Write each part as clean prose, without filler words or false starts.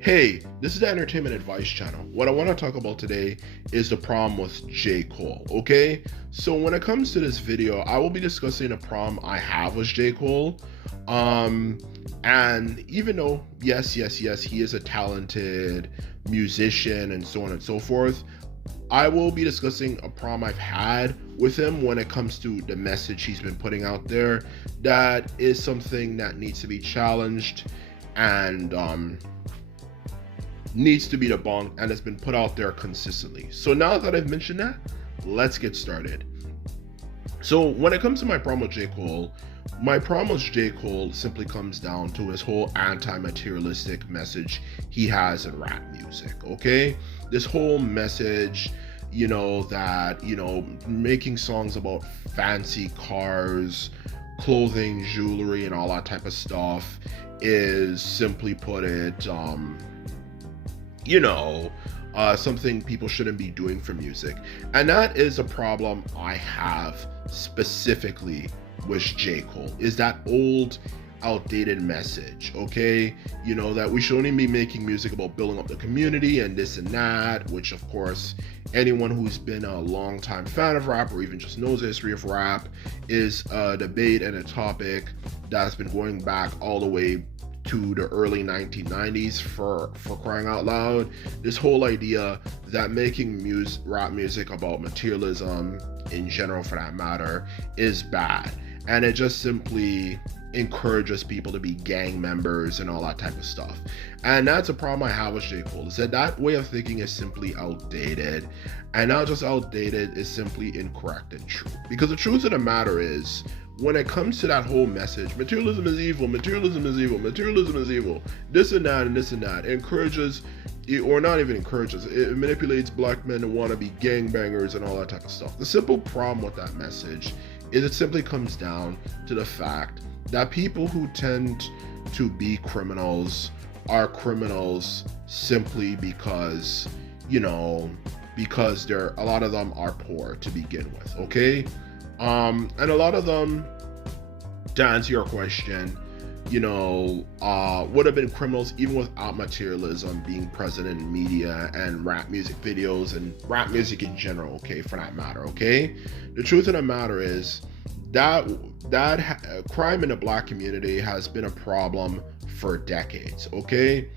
Hey, this is the Entertainment Advice Channel. What I want to talk about today is the problem with J. Cole, okay? So when it comes to this video, I will be discussing a problem I have with J. Cole. Um, and even though, yes, he is a talented musician and so on and so forth, I will be discussing a problem I've had with him when it comes to the message he's been putting out there. That is something that needs to be challenged and needs to be debunked and has been put out there consistently. So now that I've mentioned that, let's get started. So when it comes to my problem with J. Cole, my problem with J. Cole simply comes down to his whole anti-materialistic message he has in rap music, okay? This whole message, that, making songs about fancy cars, clothing, jewelry, and all that type of stuff is, simply put it, something people shouldn't be doing for music. And that is a problem I have specifically with J. Cole, is that old, outdated message, okay? That we should only be making music about building up the community and this and that, which of course, anyone who's been a long-time fan of rap or even just knows the history of rap is a debate and a topic that's been going back all the way to the early 1990s for crying out loud. This whole idea that making rap music about materialism in general, for that matter, is bad, and it just simply encourages people to be gang members and all that type of stuff. And that's a problem I have with J. Cole, is that way of thinking is simply outdated, and not just outdated, is simply incorrect and true. Because the truth of the matter is, when it comes to that whole message, materialism is evil, materialism is evil, materialism is evil, this and that and this and that, encourages, or not even encourages, it manipulates black men to want to be gangbangers and all that type of stuff. The simple problem with that message is it simply comes down to the fact that people who tend to be criminals are criminals simply because, because a lot of them are poor to begin with, okay? And a lot of them, to answer your question, would have been criminals even without materialism being present in media and rap music videos and rap music in general, okay, for that matter, okay? The truth of the matter is that crime in the black community has been a problem for decades, okay?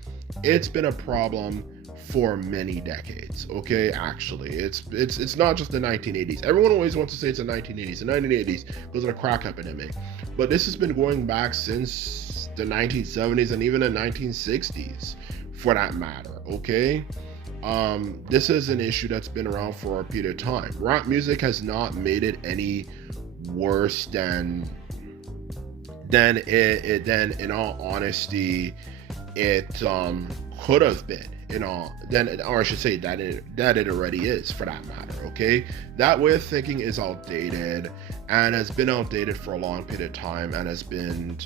It's been a problem for many decades, okay? Actually, it's not just the 1980s. Everyone always wants to say it's the 1980s. The 1980s because of the crack epidemic, but this has been going back since the 1970s and even the 1960s, for that matter, okay? This is an issue that's been around for a period of time. Rap music has not made it any worse than in all honesty it could have been, or I should say that it already is, for that matter, okay? That way of thinking is outdated and has been outdated for a long period of time and has been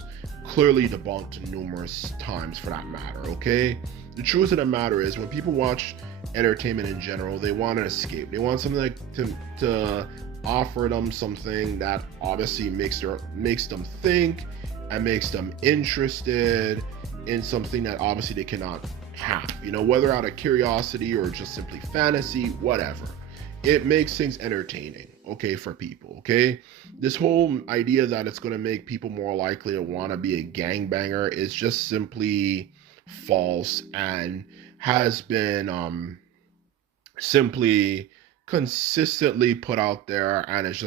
clearly debunked numerous times, for that matter, okay? The truth of the matter is, when people watch entertainment in general, they want an escape. They want something to offer them something that obviously makes them think and makes them interested in something that obviously they cannot have, whether out of curiosity or just simply fantasy, whatever. It makes things entertaining, okay, for people, okay? This whole idea that it's going to make people more likely to want to be a gangbanger is just simply false and has been simply consistently put out there, and it's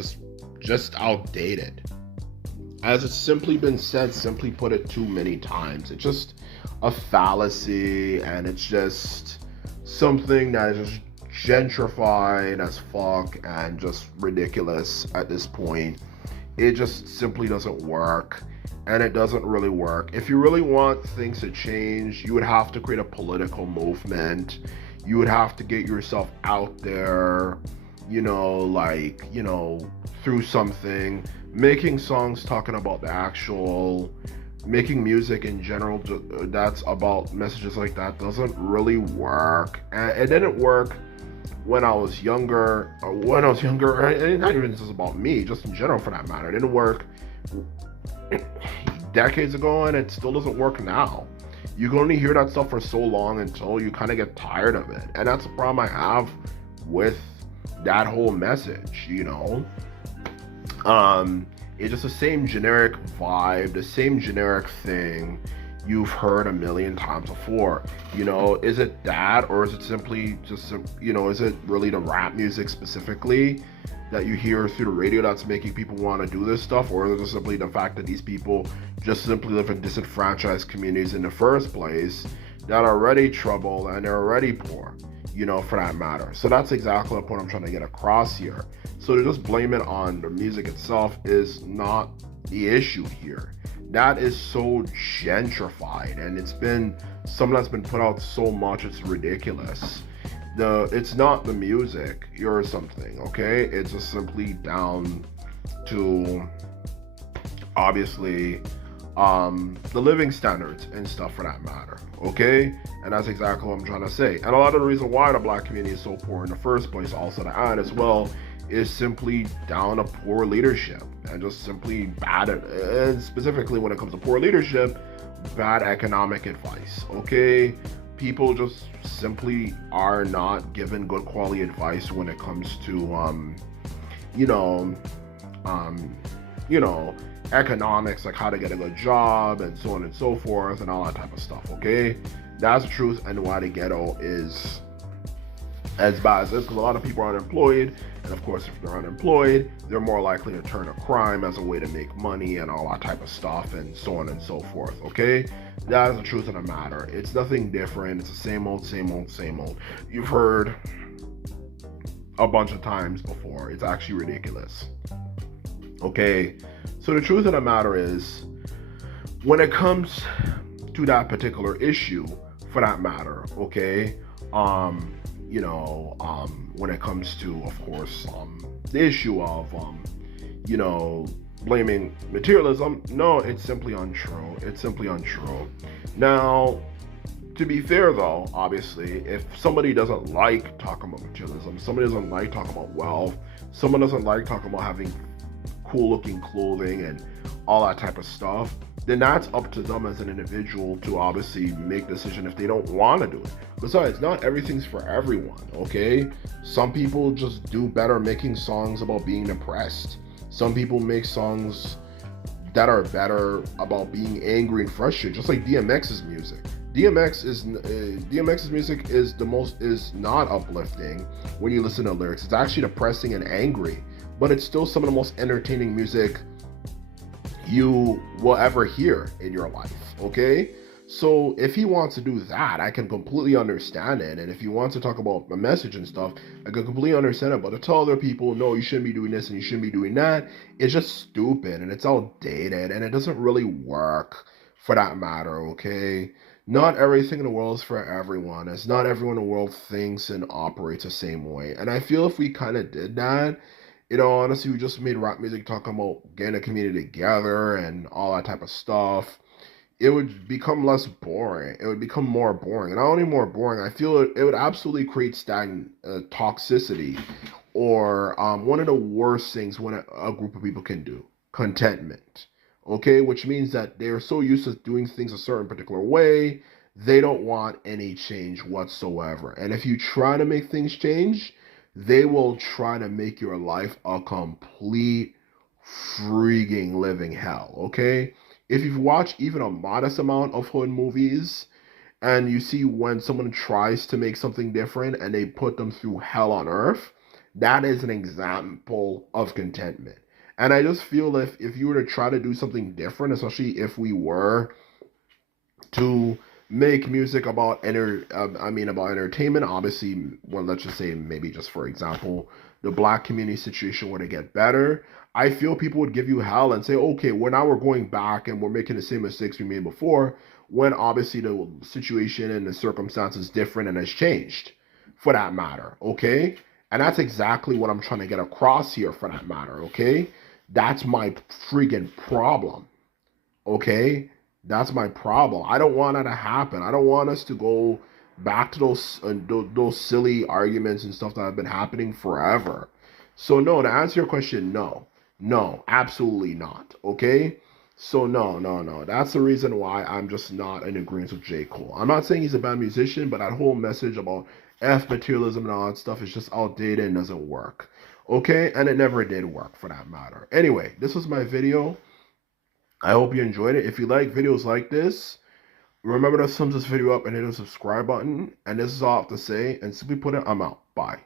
just outdated. As it's simply been said, simply put it too many times, it's just a fallacy, and it's just something that is just gentrified as fuck and just ridiculous at this point. It just simply doesn't work, and it doesn't really work. If you really want things to change, you would have to create a political movement. You would have to get yourself out there, through something, making songs talking about making music in general that's about messages like that doesn't really work. And it didn't work when I was younger, and not even just about me, just in general, for that matter. It didn't work decades ago, and it still doesn't work now. You can only hear that stuff for so long until you kind of get tired of it. And that's the problem I have with that whole message, you know? It's just the same generic vibe, the same generic thing you've heard a million times before. You know, is it that, or is it simply just, you know, is it really the rap music specifically that you hear through the radio that's making people want to do this stuff, or is it simply the fact that these people just simply live in disenfranchised communities in the first place that are already troubled and they're already poor, you know, for that matter? So that's exactly the point I'm trying to get across here. So to just blame it on the music itself is not the issue here. That is so gentrified, and it's been something that's been put out so much it's ridiculous. It's not the music or something, okay? It's just simply down to obviously the living standards and stuff for that matter, okay? And that's exactly what I'm trying to say. And a lot of the reason why the black community is so poor in the first place, also to add as well, is simply down to poor leadership and just simply bad, and specifically when it comes to poor leadership, bad economic advice, okay? People just simply are not given good quality advice when it comes to you know, you know, economics, like how to get a good job and so on and so forth and all that type of stuff, okay? That's the truth, and why the ghetto is as bad as this, because a lot of people are unemployed, and of course if they're unemployed, they're more likely to turn to crime as a way to make money and all that type of stuff and so on and so forth, okay? That is the truth of the matter. It's nothing different. It's the same old, same old, same old. You've heard a bunch of times before. It's actually ridiculous, okay? So the truth of the matter is, when it comes to that particular issue, for that matter, okay, you know, when it comes to, of course, the issue of, you know, blaming materialism, no, it's simply untrue. It's simply untrue. Now, to be fair though, obviously, if somebody doesn't like talking about materialism, somebody doesn't like talking about wealth, someone doesn't like talking about having cool looking clothing and all that type of stuff, then that's up to them as an individual to obviously make a decision if they don't want to do it. Besides, not everything's for everyone, okay? Some people just do better making songs about being depressed. Some people make songs that are better about being angry and frustrated, just like DMX's music. DMX's music is not uplifting when you listen to lyrics. It's actually depressing and angry, but it's still some of the most entertaining music you will ever hear in your life, okay? So if he wants to do that, I can completely understand it. And if he wants to talk about the message and stuff, I can completely understand it. But to tell other people, no, you shouldn't be doing this and you shouldn't be doing that, it's just stupid and it's outdated and it doesn't really work for that matter, okay? Not everything in the world is for everyone. It's not everyone in the world thinks and operates the same way. And I feel if we kind of did that, you know, honestly, we just made rap music talking about getting a community together and all that type of stuff, it would become less boring. It would become more boring. And not only more boring, I feel it would absolutely create stagnant toxicity, or one of the worst things when a group of people can do, contentment. Okay, which means that they're so used to doing things a certain particular way, they don't want any change whatsoever. And if you try to make things change, they will try to make your life a complete freaking living hell, okay? If you've watched even a modest amount of hood movies and you see when someone tries to make something different and they put them through hell on earth, that is an example of contentment. And I just feel if you were to try to do something different, especially if we were to make music about about entertainment, obviously, well, let's just say maybe just for example, the black community situation were to get better, I feel people would give you hell and say, okay, well, now we're going back and we're making the same mistakes we made before, when obviously the situation and the circumstances different and has changed for that matter, okay? And that's exactly what I'm trying to get across here for that matter, okay? That's my freaking problem, okay? That's my problem. I don't want that to happen. I don't want us to go back to those silly arguments and stuff that have been happening forever. So no, to answer your question, no, absolutely not. Okay. So no. That's the reason why I'm just not in agreement with J. Cole. I'm not saying he's a bad musician, but that whole message about F materialism and all that stuff is just outdated and doesn't work. Okay? And it never did work for that matter. Anyway, this was my video. I hope you enjoyed it. If you like videos like this, remember to thumbs this video up and hit the subscribe button. And this is all I have to say. And simply put it, I'm out. Bye.